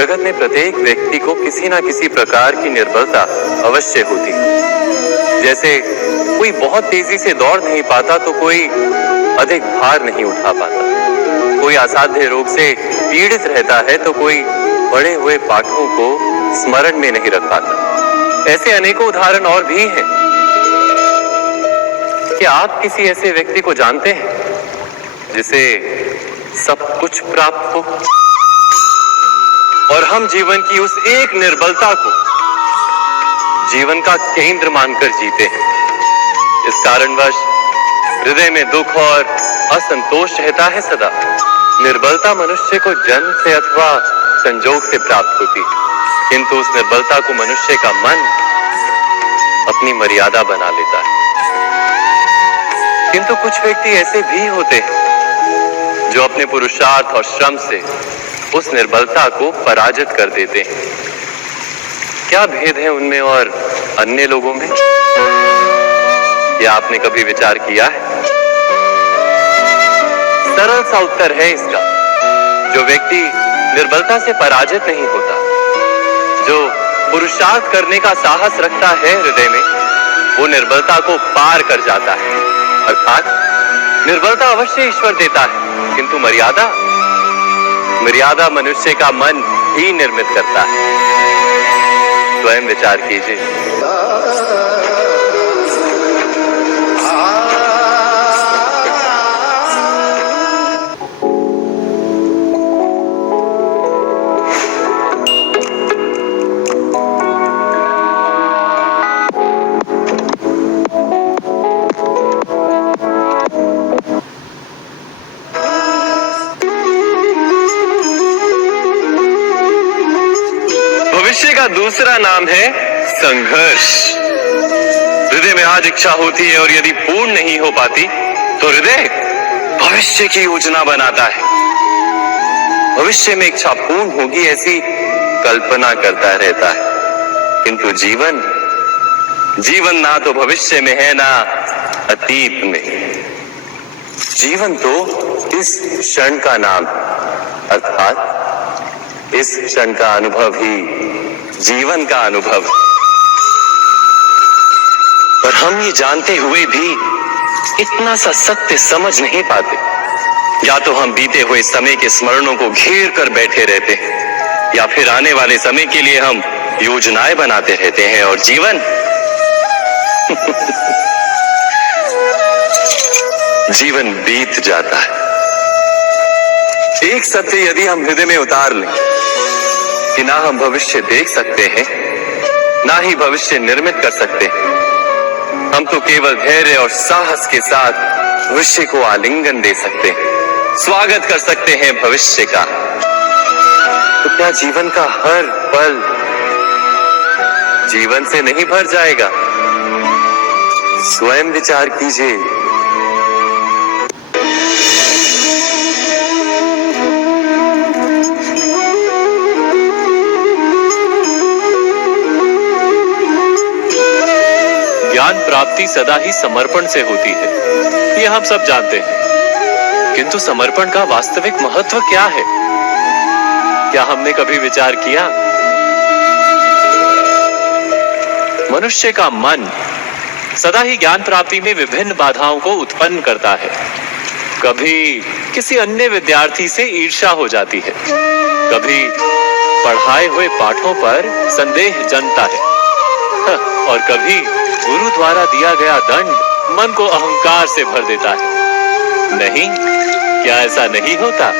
जगत में प्रत्येक व्यक्ति को किसी न किसी प्रकार की निर्बलता अवश्य होती है। जैसे कोई बहुत तेजी से दौड़ नहीं पाता तो कोई अधिक भार नहीं उठा पाता, कोई असाध्य रोग से पीड़ित रहता है तो कोई पढ़े हुए पाठों को स्मरण में नहीं रख पाता। ऐसे अनेकों उदाहरण और भी हैं। क्या आप किसी ऐसे व्यक्ति को जानते हैं जिसे सब कुछ प्राप्त हो और हम जीवन की उस एक निर्बलता को जीवन का केंद्र मानकर जीते हैं? इस कारणवश हृदय में दुख और असंतोष रहता है सदा। निर्बलता मनुष्य को जन्म से अथवा संजोग से प्राप्त होती है, किंतु उस निर्बलता को मनुष्य का मन अपनी मर्यादा बना लेता है। किंतु कुछ व्यक्ति ऐसे भी होते हैं जो अपने पुरुषार्थ और श्रम से उस निर्बलता को पराजित कर देते हैं। क्या भेद है उनमें और अन्य लोगों में? क्या आपने कभी विचार किया है? सरल सा उत्तर है इसका। जो व्यक्ति निर्बलता से पराजित नहीं होता, जो पुरुषार्थ करने का साहस रखता है हृदय में, वो निर्बलता को पार कर जाता है। अर्थात निर्बलता अवश्य ईश्वर देता है, किंतु मर्यादा मनुष्य का मन ही निर्मित करता है। स्वयं विचार कीजिए। भविष्य का दूसरा नाम है संघर्ष। हृदय में आज इच्छा होती है और यदि पूर्ण नहीं हो पाती तो हृदय भविष्य की योजना बनाता है। भविष्य में इच्छा पूर्ण होगी ऐसी कल्पना करता रहता है, किंतु जीवन ना तो भविष्य में है ना अतीत में। जीवन तो इस क्षण का नाम, अर्थात इस क्षण का अनुभव ही जीवन का अनुभव। पर हम ये जानते हुए भी इतना सा सत्य समझ नहीं पाते। या तो हम बीते हुए समय के स्मरणों को घेर कर बैठे रहते हैं, या फिर आने वाले समय के लिए हम योजनाएं बनाते रहते हैं और जीवन बीत जाता है। एक सत्य यदि हम हृदय में उतार लें कि ना हम भविष्य देख सकते हैं, ना ही भविष्य निर्मित कर सकते हैं, हम तो केवल धैर्य और साहस के साथ भविष्य को आलिंगन दे सकते हैं, स्वागत कर सकते हैं भविष्य का। तो क्या जीवन का हर पल जीवन से नहीं भर जाएगा? स्वयं विचार कीजिए। ज्ञान प्राप्ति सदा ही समर्पण से होती है, ये हम सब जानते हैं। किंतु समर्पण का वास्तविक महत्व क्या है? क्या हमने कभी विचार किया? मनुष्य का मन सदा ही ज्ञान प्राप्ति में विभिन्न बाधाओं को उत्पन्न करता है। कभी किसी अन्य विद्यार्थी से ईर्ष्या हो जाती है, कभी पढ़ाए हुए पाठों पर संदेह जन्मता है, और कभी गुरु द्वारा दिया गया दंड मन को अहंकार से भर देता है। नहीं, क्या ऐसा नहीं होता?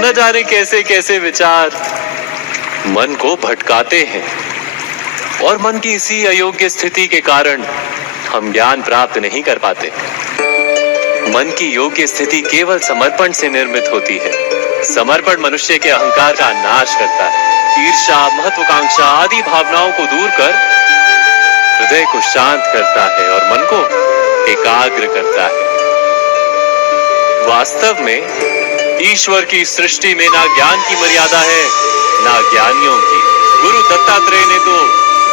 न जाने कैसे कैसे विचार मन को भटकाते हैं, और मन की इसी अयोग्य स्थिति के कारण हम ज्ञान प्राप्त नहीं कर पाते। मन की योग्य स्थिति केवल समर्पण से निर्मित होती है। समर्पण मनुष्य के अहंकार का नाश करता है, ईर्ष्या, महत्वाकांक्षा आदि भावनाओं को दूर कर हृदय को शांत करता है और मन को एकाग्र करता है। वास्तव में ईश्वर की सृष्टि में ना ज्ञान की मर्यादा है, ना ज्ञानियों की। गुरु दत्तात्रेय ने तो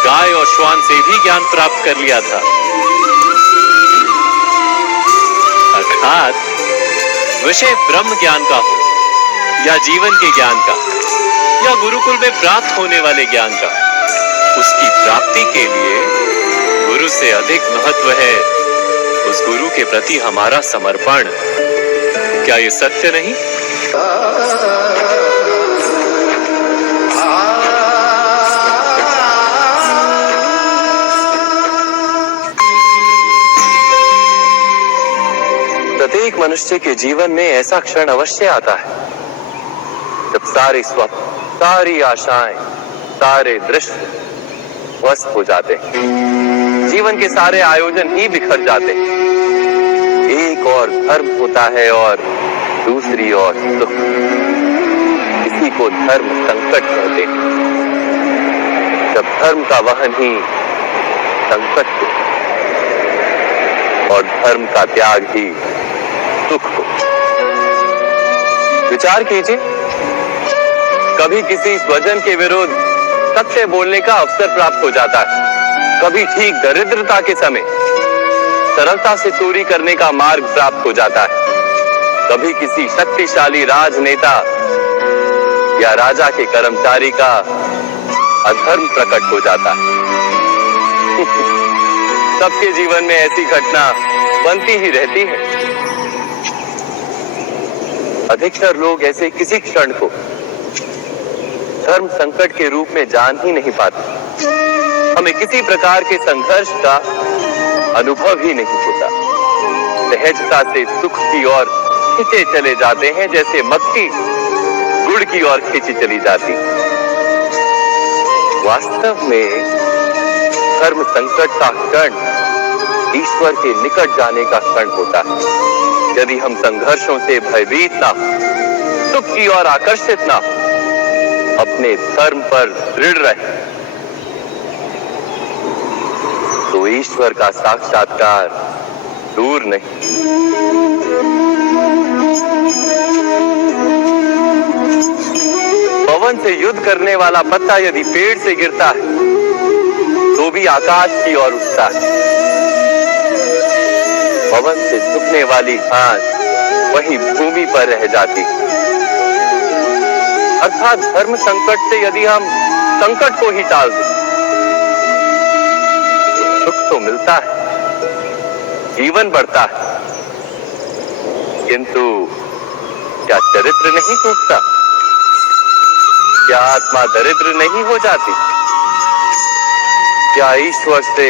गाय और श्वान से भी ज्ञान प्राप्त कर लिया था। अर्थात विषय ब्रह्म ज्ञान का हो या जीवन के ज्ञान का या गुरुकुल में प्राप्त होने वाले ज्ञान का, उसकी प्राप्ति के लिए गुरु से अधिक महत्व है उस गुरु के प्रति हमारा समर्पण। क्या ये सत्य नहीं? प्रत्येक मनुष्य के जीवन में ऐसा क्षण अवश्य आता है जब सारे स्वप्न, सारी आशाएं, सारे दृश्य ध्वस्त हो जाते हैं। जीवन के सारे आयोजन ही बिखर जाते हैं। एक और धर्म होता है और दूसरी ओर सुख। इसी को धर्म संकट कहते हैं। जब धर्म का वहन ही संकट हो और धर्म का त्याग ही सुख हो। विचार कीजिए, कभी किसी स्वजन के विरुद्ध सत्य बोलने का अवसर प्राप्त हो जाता है, कभी ठीक दरिद्रता के समय सरलता से चोरी करने का मार्ग प्राप्त हो जाता है, कभी किसी शक्तिशाली राजनेता या राजा के कर्मचारी का अधर्म प्रकट हो जाता है। सबके जीवन में ऐसी घटना बनती ही रहती है। अधिकतर लोग ऐसे किसी क्षण को धर्म संकट के रूप में जान ही नहीं पाते। हमें किसी प्रकार के संघर्ष का अनुभव ही नहीं होता। सहजता से सुख की ओर खींचे चले जाते हैं, जैसे मक्खी गुड़ की ओर खींची चली जाती। वास्तव में धर्म संकट का क्षण ईश्वर के निकट जाने का क्षण होता है। यदि हम संघर्षों से भयभीत ना हो, सुख की ओर आकर्षित ना हो, अपने धर्म पर दृढ़ रहे, तो ईश्वर का साक्षात्कार दूर नहीं। पवन से युद्ध करने वाला पत्ता यदि पेड़ से गिरता है तो भी आकाश की ओर उठता है। पवन से झुकने वाली घास वही भूमि पर रह जाती। अर्थात धर्म संकट से यदि हम संकट को ही टाल दें, सुख तो मिलता है, जीवन बढ़ता है, किंतु क्या चरित्र नहीं टूटता? क्या आत्मा दरिद्र नहीं हो जाती? क्या ईश्वर से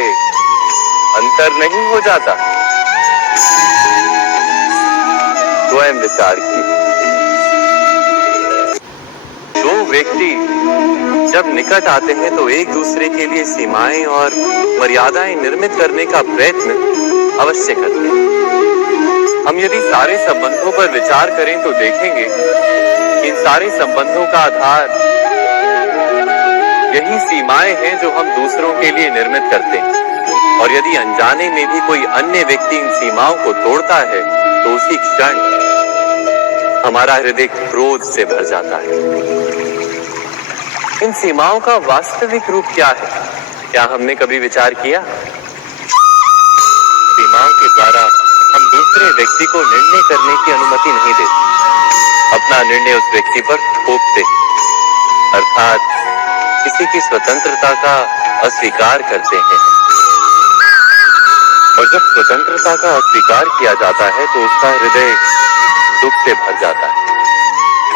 अंतर नहीं हो जाता? स्वयं विचार की। दो व्यक्ति जब निकट आते हैं तो एक दूसरे के लिए सीमाएं और मर्यादाएं निर्मित करने का प्रयत्न अवश्य करते हैं। हम यदि सारे संबंधों पर विचार करें तो देखेंगे इन सारे संबंधों का आधार यही सीमाएं हैं जो हम दूसरों के लिए निर्मित करते हैं। और यदि अनजाने में भी कोई अन्य व्यक्ति इन सीमाओं को तोड़ता है तो उसी क्षण हमारा हृदय क्रोध से भर जाता है। इन सीमाओं का वास्तविक रूप क्या है? क्या हमने कभी विचार किया? सीमाओं के द्वारा हम दूसरे व्यक्ति को निर्णय करने की अनुमति नहीं देते। अपना निर्णय उस व्यक्ति पर थोपते, अर्थात किसी की स्वतंत्रता का अस्वीकार करते हैं। और जब स्वतंत्रता का अस्वीकार किया जाता है तो उसका हृदय दुख से भर जाता है।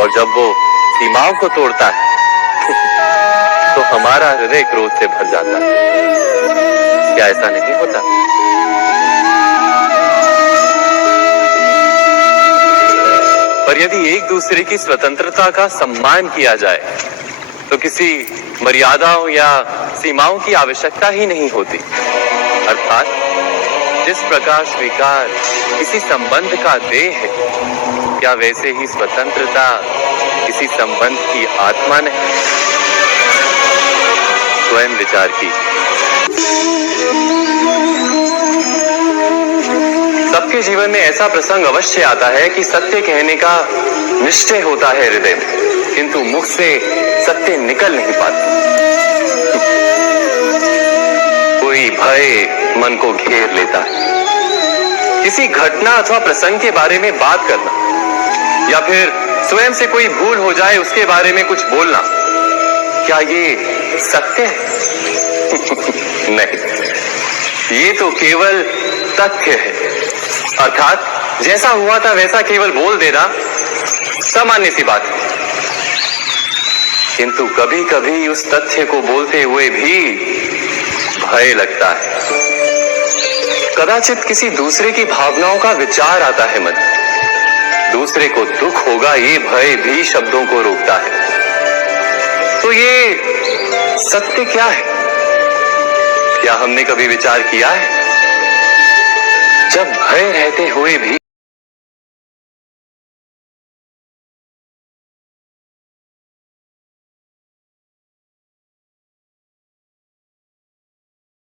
और जब वो सीमाओं को तोड़ता है तो हमारा हृदय क्रोध से भर जाता है। क्या ऐसा नहीं होता? पर यदि एक दूसरे की स्वतंत्रता का सम्मान किया जाए तो किसी मर्यादाओं या सीमाओं की आवश्यकता ही नहीं होती। अर्थात जिस प्रकार स्वीकार किसी संबंध का देह है, क्या वैसे ही स्वतंत्रता किसी संबंध की आत्मा नहीं? स्वयं विचार की। सबके जीवन में ऐसा प्रसंग अवश्य आता है कि सत्य कहने का निश्चय होता है हृदय में, किंतु मुख से सत्य निकल नहीं पाता। कोई भय मन को घेर लेता है। किसी घटना अथवा प्रसंग के बारे में बात करना या फिर स्वयं से कोई भूल हो जाए उसके बारे में कुछ बोलना, क्या ये सत्य है? नहीं, ये तो केवल तथ्य है। अर्थात जैसा हुआ था वैसा केवल बोल देना सामान्य सी बात है। किंतु कभी कभी उस तथ्य को बोलते हुए भी भय लगता है। कदाचित किसी दूसरे की भावनाओं का विचार आता है मन, दूसरे को दुख होगा ये भय भी शब्दों को रोकता है। तो ये सत्य क्या है? क्या हमने कभी विचार किया है? जब भय रहते हुए भी